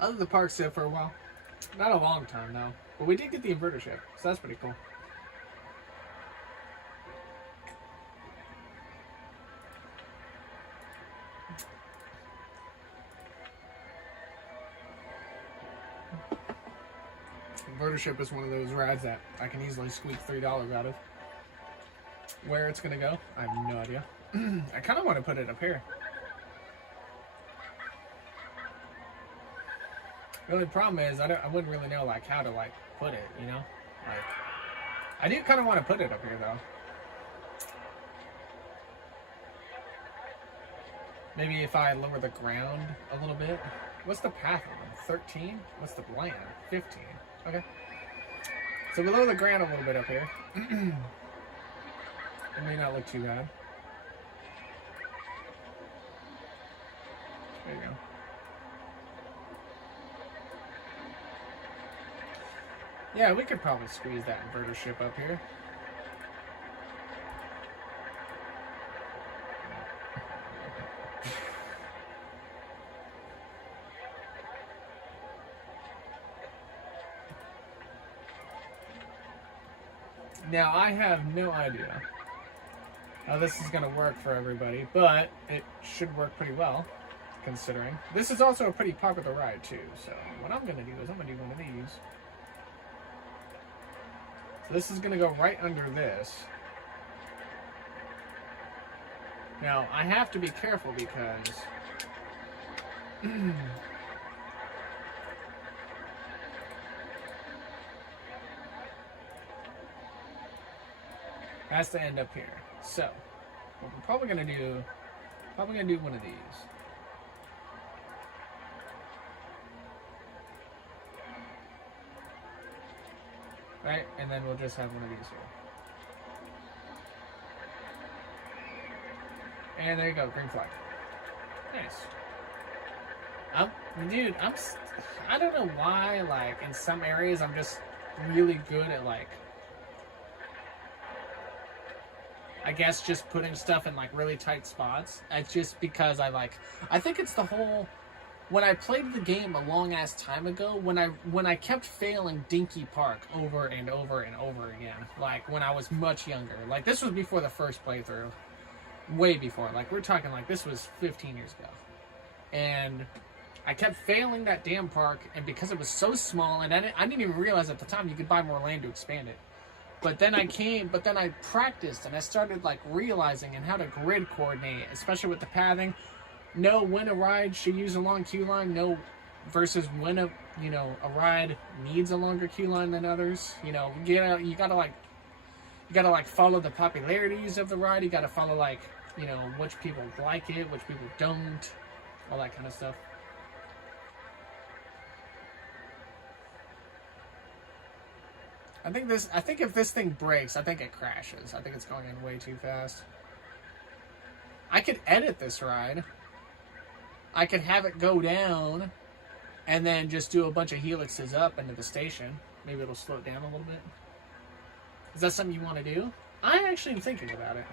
Other than the park sit for a while. Not a long time, though. But we did get the inverter ship, so that's pretty cool. Inverter ship is one of those rides that I can easily squeak $3 out of. Where it's going to go, I have no idea. I kind of want to put it up here. The only problem is I wouldn't really know like how to like put it, you know? Like, I do kind of want to put it up here though. Maybe if I lower the ground a little bit. What's the path on? 13? What's the land? 15. Okay. So we lower the ground a little bit up here. It may not look too bad. There you go. Yeah, we could probably squeeze that inverter ship up here. Now, I have no idea how this is going to work for everybody, but it should work pretty well, considering. This is also a pretty popular ride, too, so what I'm going to do is I'm going to do one of these. So this is going to go right under this. Now, I have to be careful because has to end up here. So, what we're probably gonna do one of these. Right? And then we'll just have one of these here. And there you go, green flag. Nice. Dude, I don't know why, like, in some areas I'm just really good at, like, I guess just putting stuff in like really tight spots. It's just because I think it's the whole, when I played the game a long ass time ago, when I kept failing Dinky Park over and over and over again, like when I was much younger, like this was before the first playthrough, way before, like we're talking like this was 15 years ago, and I kept failing that damn park, and because it was so small, and I didn't even realize at the time you could buy more land to expand it. But then I practiced and I started like realizing and how to grid coordinate, especially with the pathing. Know when a ride should use a long queue line, know versus when a ride needs a longer queue line than others. You gotta follow the popularities of the ride. You gotta follow which people like it, which people don't, all that kind of stuff. I think if this thing breaks, I think it crashes. I think it's going in way too fast. I could edit this ride. I could have it go down and then just do a bunch of helixes up into the station. Maybe it'll slow it down a little bit. Is that something you want to do? I actually am thinking about it.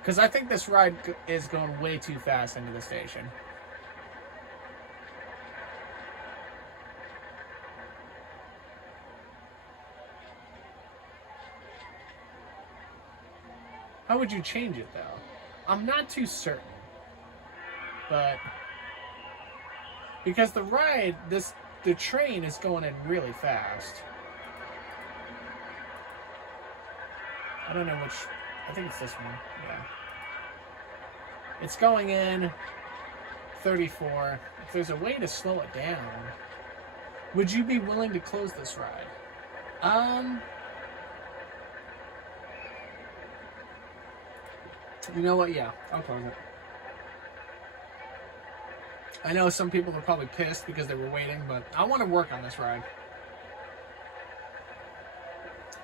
Because I think this ride is going way too fast into the station. How would you change it, though? I'm not too certain. But because the ride, the train is going in really fast. I don't know which... I think it's this one. Yeah. It's going in 34. If there's a way to slow it down, would you be willing to close this ride? You know what? Yeah, I'll close it. I know some people are probably pissed because they were waiting, but I want to work on this ride.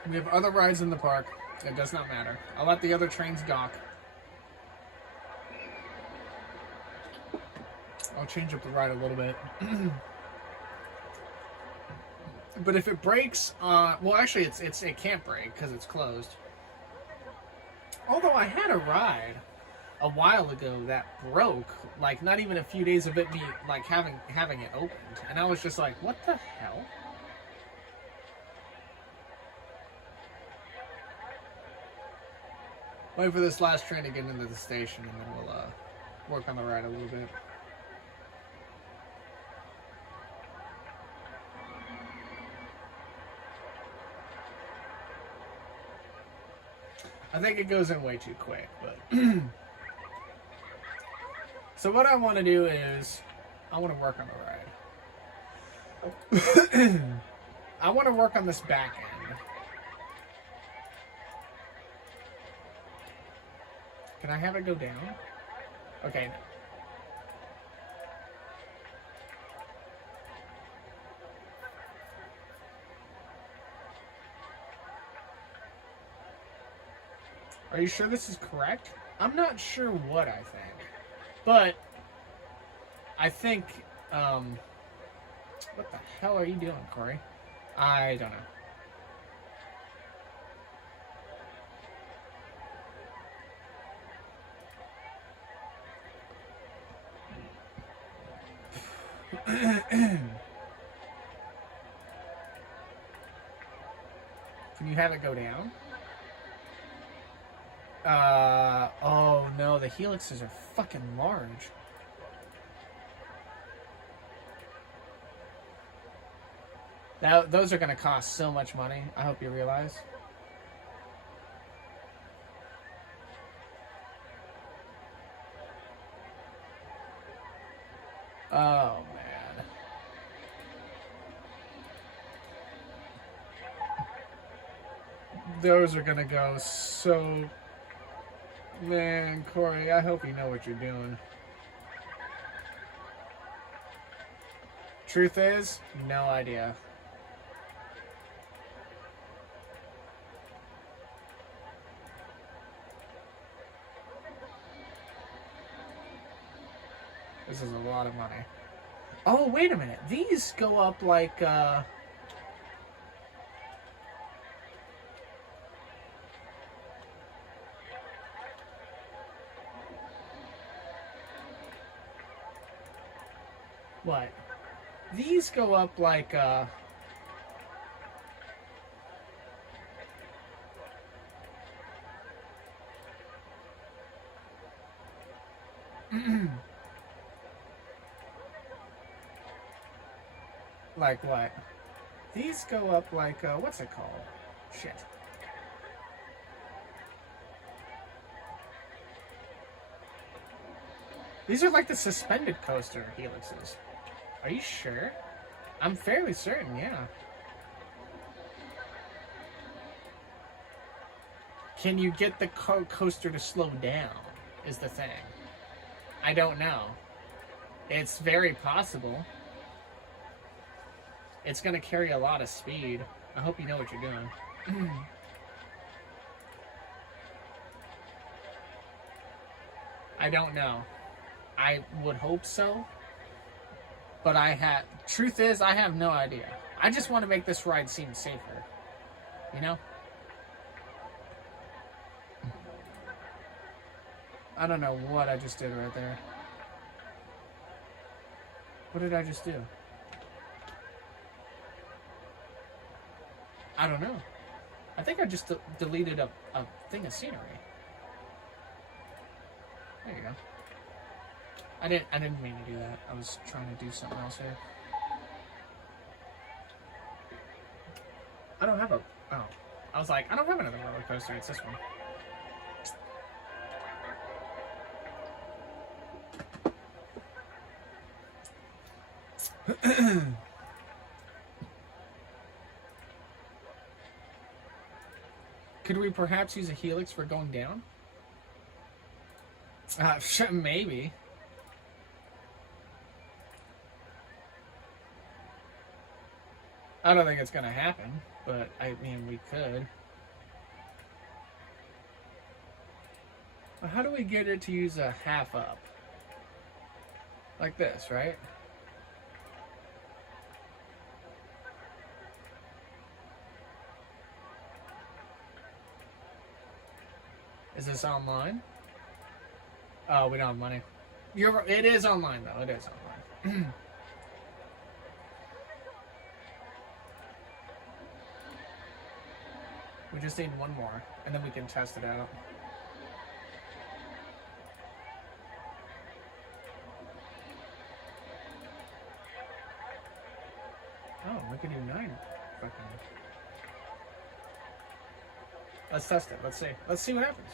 We have other rides in the park. It does not matter. I'll let the other trains dock. I'll change up the ride a little bit. But if it breaks, well, actually, it can't break because it's closed. Although I had a ride a while ago that broke, like not even a few days of it being like having it opened, and I was just like, what the hell? Wait for this last train to get into the station, and then we'll work on the ride a little bit. I think it goes in way too quick, but so what I want to do is I want to work on the ride. I want to work on this back end. Can I have it go down? Okay. Are you sure this is correct? I'm not sure what I think. But I think, what the hell are you doing, Corey? I don't know. Can you have it go down? Oh no, the helixes are fucking large. Those are gonna cost so much money. I hope you realize. Oh man. Those are gonna go so... Man, Corey, I hope you know what you're doing. Truth is, no idea. This is a lot of money. Oh, wait a minute. These go up like, what? These go up like, like what? These go up like, what's it called? Shit. These are like the suspended coaster helixes. Are you sure? I'm fairly certain, yeah. Can you get the coaster to slow down, is the thing. I don't know. It's very possible. It's going to carry a lot of speed. I hope you know what you're doing. I don't know. I would hope so. But truth is, I have no idea. I just want to make this ride seem safer. You know? I don't know what I just did right there. What did I just do? I don't know. I think I just deleted a thing of scenery. There you go. I didn't mean to do that. I was trying to do something else here. I don't have a... Oh. I was like, I don't have another roller coaster. It's this one. Could we perhaps use a helix for going down? Maybe. I don't think it's gonna happen, but I mean, we could. How do we get it to use a half up? Like this, right? Is this online? Oh, we don't have money. It is online though. It is online. We just need one more, and then we can test it out. Oh, we can do 9. Fucking. Let's test it. Let's see. Let's see what happens.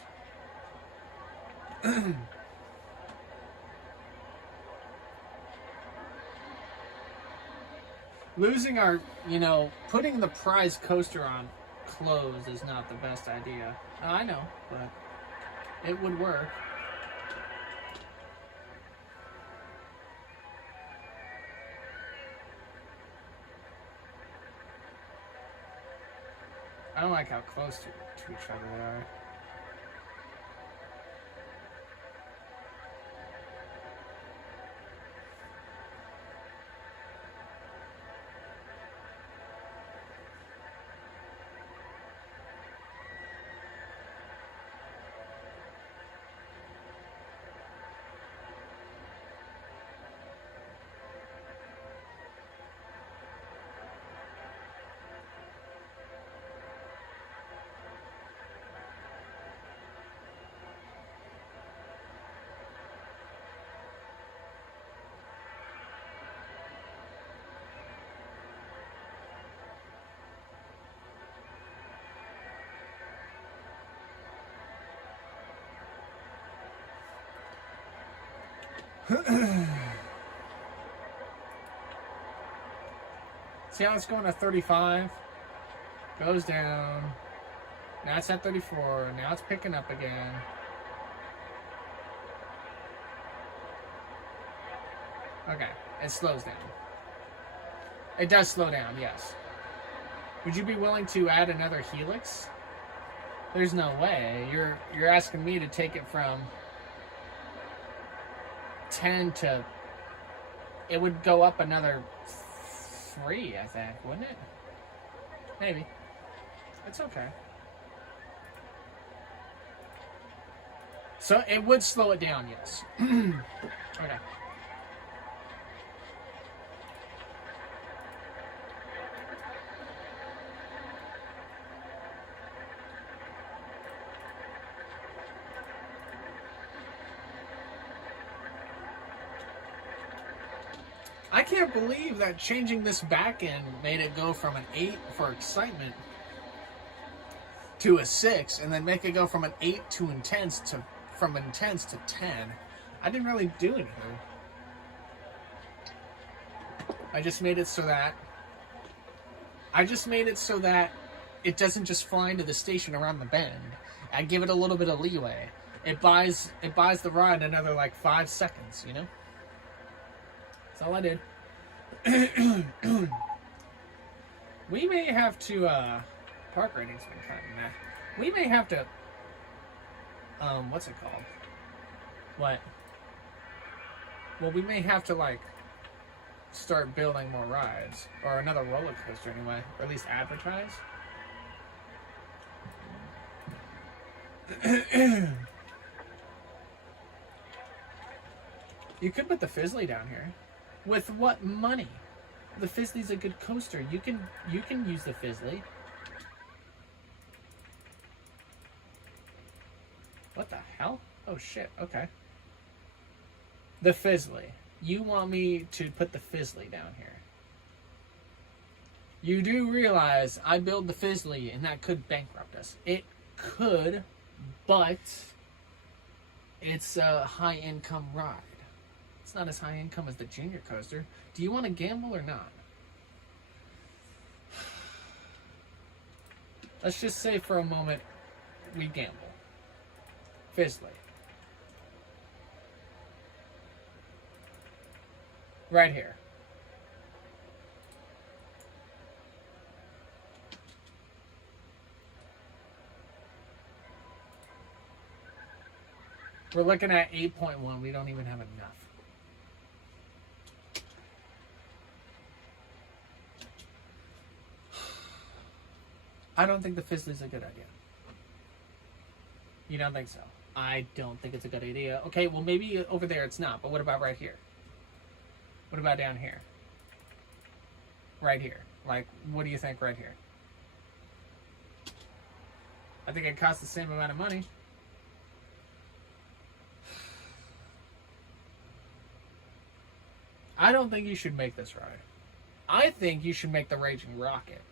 Losing our, putting the prize coaster on closed is not the best idea. I know, but it would work. I don't like how close to each other they are. See how it's going to 35? Goes down. Now it's at 34. Now it's picking up again. Okay, it slows down. It does slow down, yes. Would you be willing to add another helix? There's no way. You're asking me to take it from 10 to... It would go up another 3, I think, wouldn't it? Maybe. It's okay. So it would slow it down, yes. Okay. I can't believe that changing this back end made it go from an 8 for excitement to a 6, and then make it go from an 8 to intense to from intense to 10. I didn't really do anything. I just made it so that it doesn't just fly into the station around the bend. I give it a little bit of leeway. It buys the ride another like 5 seconds, you know? That's all I did. We may have to, park rating's been cutting that. We may have to, what's it called? What? Well, we may have to, like, start building more rides. Or another roller coaster, anyway. Or at least advertise. You could put the Fizzly down here. With what money? The Fizzly's a good coaster. You can use the Fizzly. What the hell? Oh shit, okay. The Fizzly. You want me to put the Fizzly down here. You do realize I build the Fizzly and that could bankrupt us. It could, but it's a high income ride. It's not as high income as the junior coaster. Do you want to gamble or not? Let's just say for a moment we gamble. Fizzly. Right here. We're looking at 8.1. We don't even have enough. I don't think the Fizzly's a good idea. You don't think so? I don't think it's a good idea. Okay, well maybe over there it's not, but what about right here? What about down here? Right here. Like, what do you think right here? I think it costs the same amount of money. I don't think you should make this ride. I think you should make the Raging Rocket.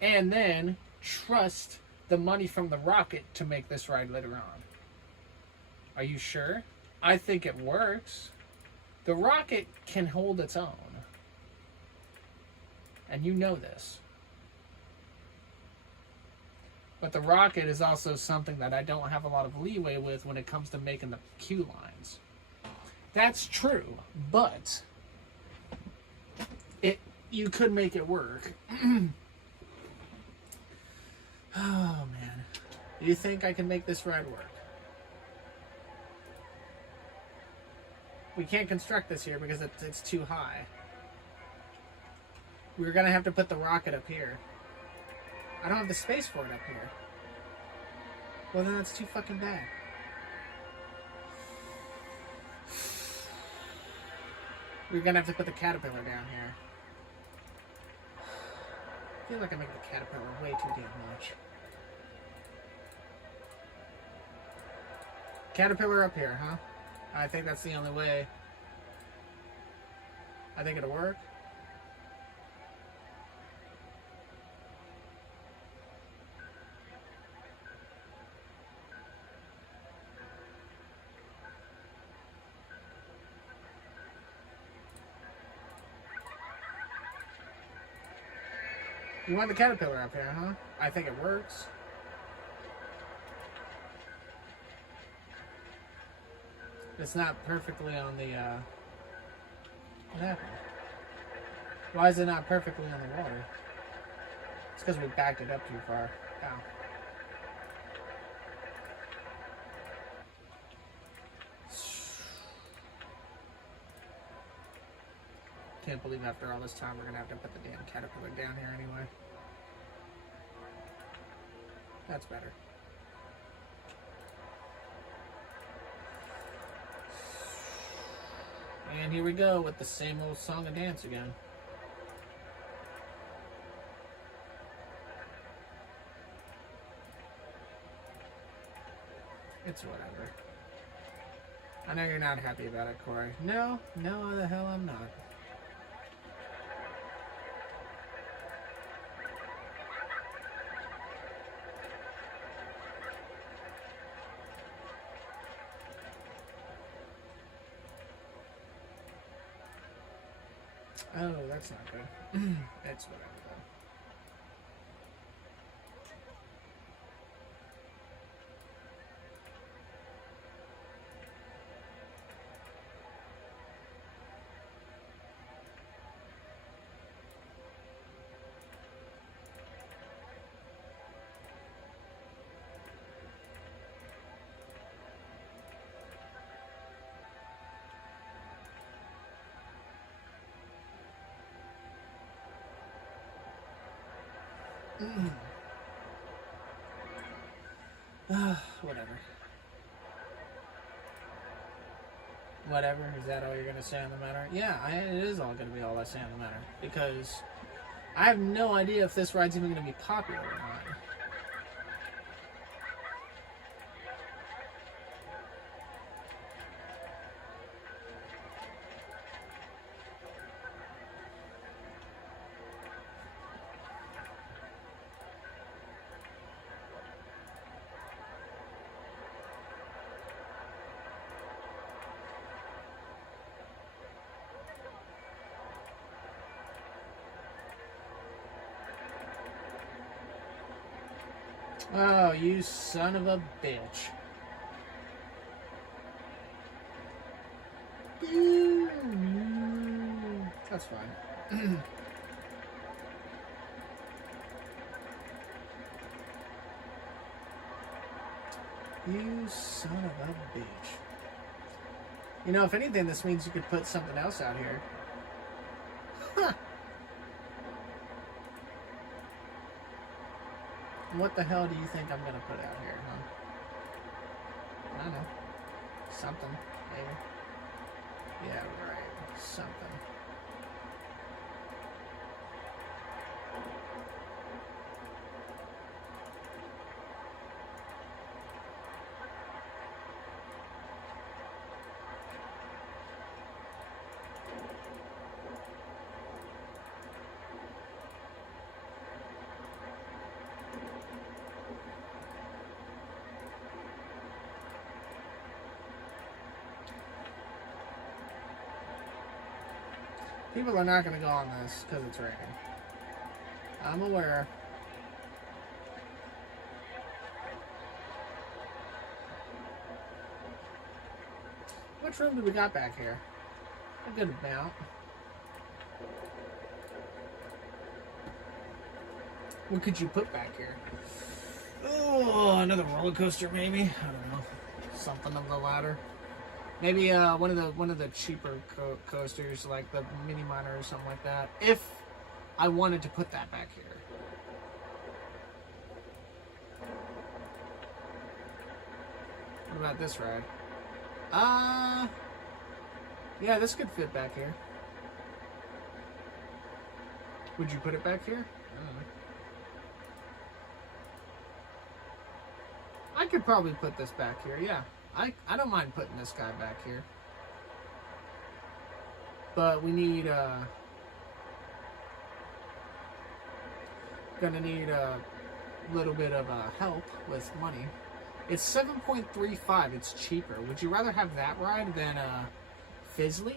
And then trust the money from the rocket to make this ride later on. Are you sure? I think it works. The rocket can hold its own. And you know this. But the rocket is also something that I don't have a lot of leeway with when it comes to making the queue lines. That's true, but you could make it work. Oh man. Do you think I can make this ride work? We can't construct this here because it's too high. We're gonna have to put the rocket up here. I don't have the space for it up here. Well then that's too fucking bad. We're gonna have to put the caterpillar down here. I feel like I'm making the caterpillar way too damn much. Caterpillar up here, huh? I think that's the only way. I think it'll work. You want the caterpillar up here, huh? I think it works. It's not perfectly on the, what happened? Why is it not perfectly on the water? It's because we backed it up too far. Ow. Can't believe after all this time we're gonna have to put the damn caterpillar down here anyway. That's better. And here we go with the same old song and dance again. It's whatever. I know you're not happy about it, Corey. No, the hell I'm not. Oh, that's not good. It's whatever though. Whatever. Whatever. Is that all you're going to say on the matter? Yeah, it is all going to be all I say on the matter. Because I have no idea if this ride's even going to be popular or not. Oh, you son of a bitch. That's fine. You son of a bitch. You know, if anything, this means you could put something else out here. Huh. What the hell do you think I'm gonna put out here, huh? I don't know. Something, maybe. Yeah, right. Something. People are not going to go on this because it's raining. I'm aware. How much room do we got back here? A good amount. What could you put back here? Oh, another roller coaster, maybe. I don't know. Something of the latter. Maybe one of the cheaper coasters, like the Mini Minor or something like that. If I wanted to put that back here. What about this ride? Yeah, this could fit back here. Would you put it back here? I don't know. I could probably put this back here, yeah. I don't mind putting this guy back here. But we need, gonna need a little bit of help with money. It's 7.35, it's cheaper. Would you rather have that ride than Fizzly?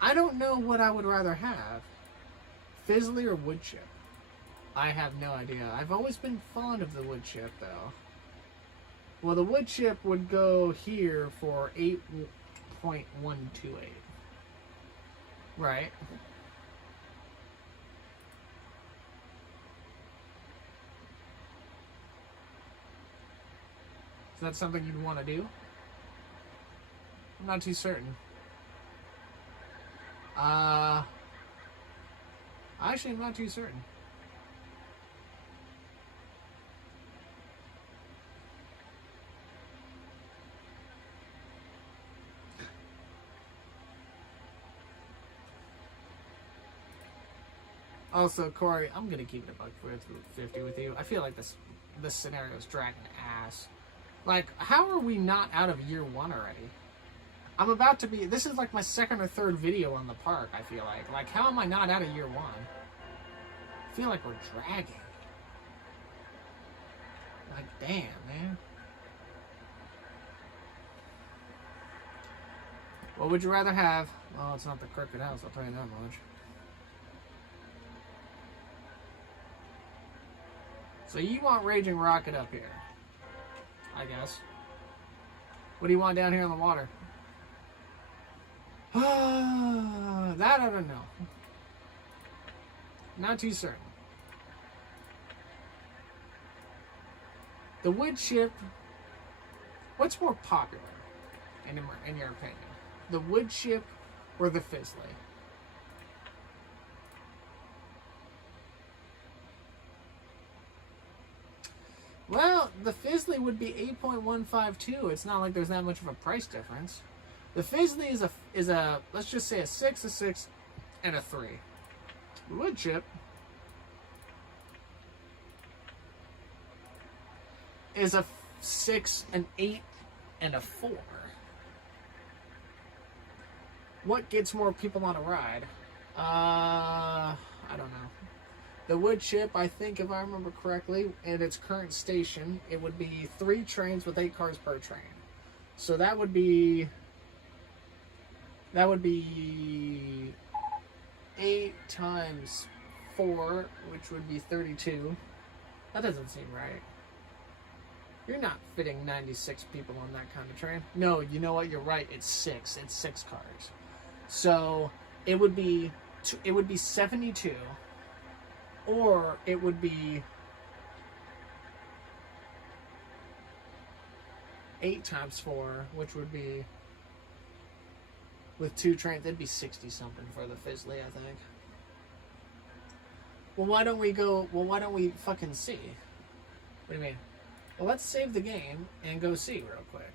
I don't know what I would rather have. Fizzly or wood chip? I have no idea. I've always been fond of the wood chip, though. Well, the wood chip would go here for 8.128. Right. Is that something you'd want to do? I'm not too certain. Actually, I'm not too certain. Also, Corey, I'm gonna keep it a $1.50 with you. I feel like this scenario is dragging ass. Like, how are we not out of year one already? I'm about to be. This is like my second or third video on the park. I feel like. Like, how am I not out of year one? I feel like we're dragging. Like, damn, man. What would you rather have? Well, it's not the Crooked House. I'll tell you that much. So you want Raging Rocket up here, I guess. What do you want down here in the water? That I don't know. Not too certain. The wood chip. What's more popular, in your opinion? The wood chip or the Fizzly? Well, the Fizzly would be 8.152. It's not like there's that much of a price difference. The Fizzly is a let's just say a 6, a 6, and a 3. The wood chip is a 6, an 8, and a 4. What gets more people on a ride? I don't know. The wood chip, I think, if I remember correctly, at its current station, it would be 3 trains with 8 cars per train. So that would be 8 times 4, which would be 32. That doesn't seem right. You're not fitting 96 people on that kind of train. No, you know what? You're right. It's 6. It's 6 cars. So it would be 72. Or it would be 8 times 4, which would be, with 2 trains, it'd be 60 something for the Fizzly, I think. Well, why don't we fucking see? What do you mean? Well, let's save the game and go see real quick.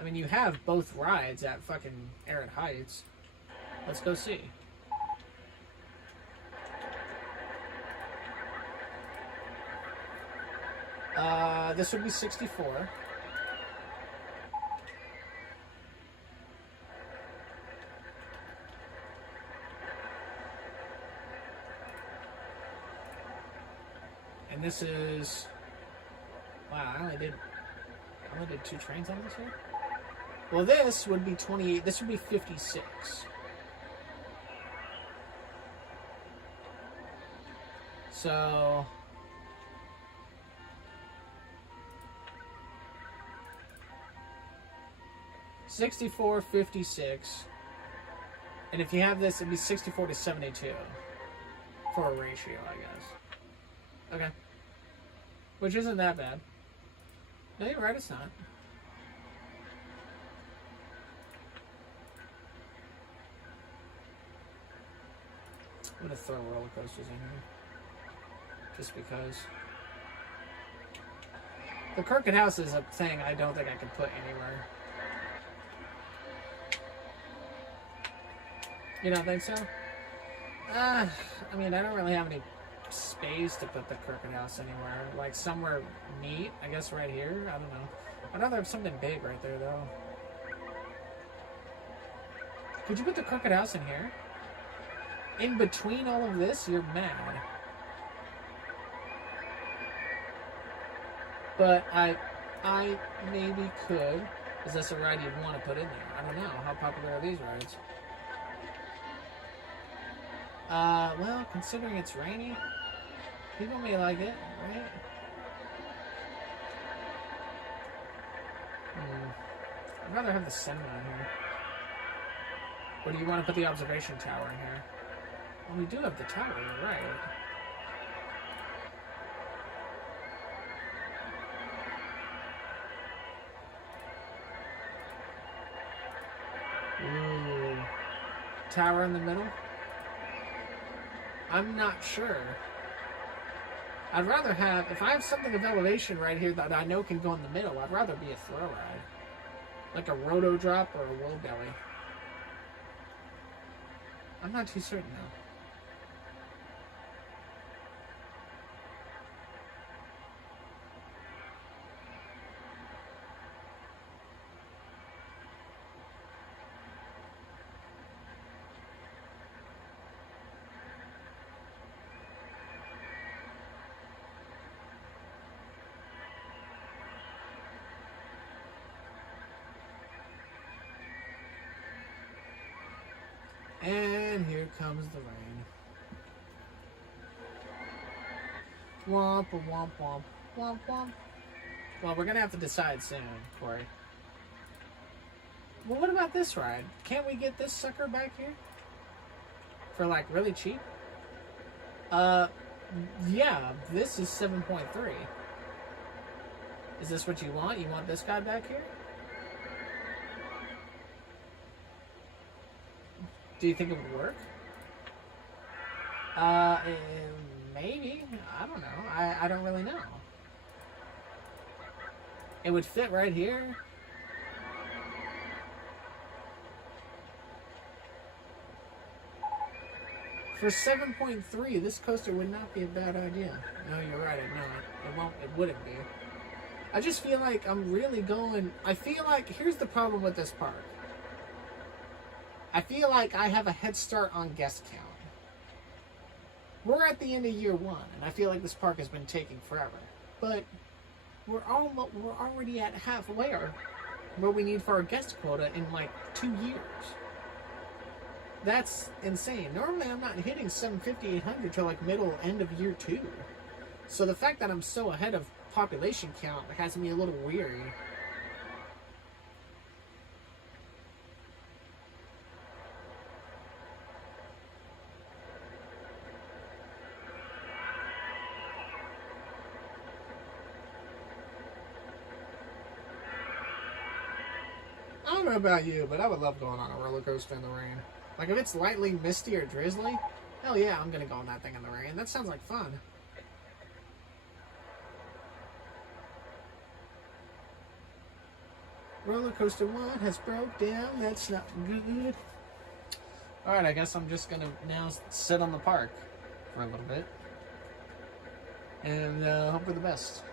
I mean, you have both rides at fucking Arid Heights. Let's go see. This would be 64. And this is... Wow, I only did 2 trains on this here? Well, this would be 28. This would be 56. So... $64, 56. And if you have this, it'd be 64 to 72. For a ratio, I guess. Okay. Which isn't that bad. No, you're right, it's not. I'm gonna throw roller coasters in here. Just because. The Crooked House is a thing I don't think I can put anywhere. You don't think so? I mean, I don't really have any space to put the Crooked House anywhere. Like, somewhere neat, I guess right here? I don't know. I'd rather have something big right there, though. Could you put the Crooked House in here? In between all of this? You're mad. But I maybe could. Is this a ride you'd want to put in there? I don't know. How popular are these rides? Well, considering it's rainy, people may like it, right? I'd rather have the cinema in here. Or do you want to put the observation tower in here? Well, we do have the tower, you're right. Ooh. Tower in the middle? I'm not sure. I'd rather have, if I have something of elevation right here that I know can go in the middle, I'd rather be a throw ride. Like a roto drop or a woe belly. I'm not too certain though. And here comes the rain. Womp, womp, womp, womp, womp. Well, we're gonna have to decide soon, Corey. Well, what about this ride? Can't we get this sucker back here? For, like, really cheap? Yeah, this is 7.3. Is this what you want? You want this guy back here? Do you think it would work? Maybe. I don't know. I don't really know. It would fit right here. For 7.3, this coaster would not be a bad idea. No, you're right. It wouldn't be. I just feel like I'm really going... I feel like... Here's the problem with this park. I feel like I have a head start on guest count. We're at the end of year 1, and I feel like this park has been taking forever. But we're already at halfway where we need for our guest quota in like 2 years. That's insane. Normally I'm not hitting 750, 800 till like end of year 2. So the fact that I'm so ahead of population count has me a little weary. I don't know about you, but I would love going on a roller coaster in the rain. Like, if it's lightly misty or drizzly, hell yeah, I'm gonna go on that thing in the rain. That sounds like fun. Roller Coaster 1 has broke down. That's not good. Alright, I guess I'm just gonna now sit on the park for a little bit. And hope for the best.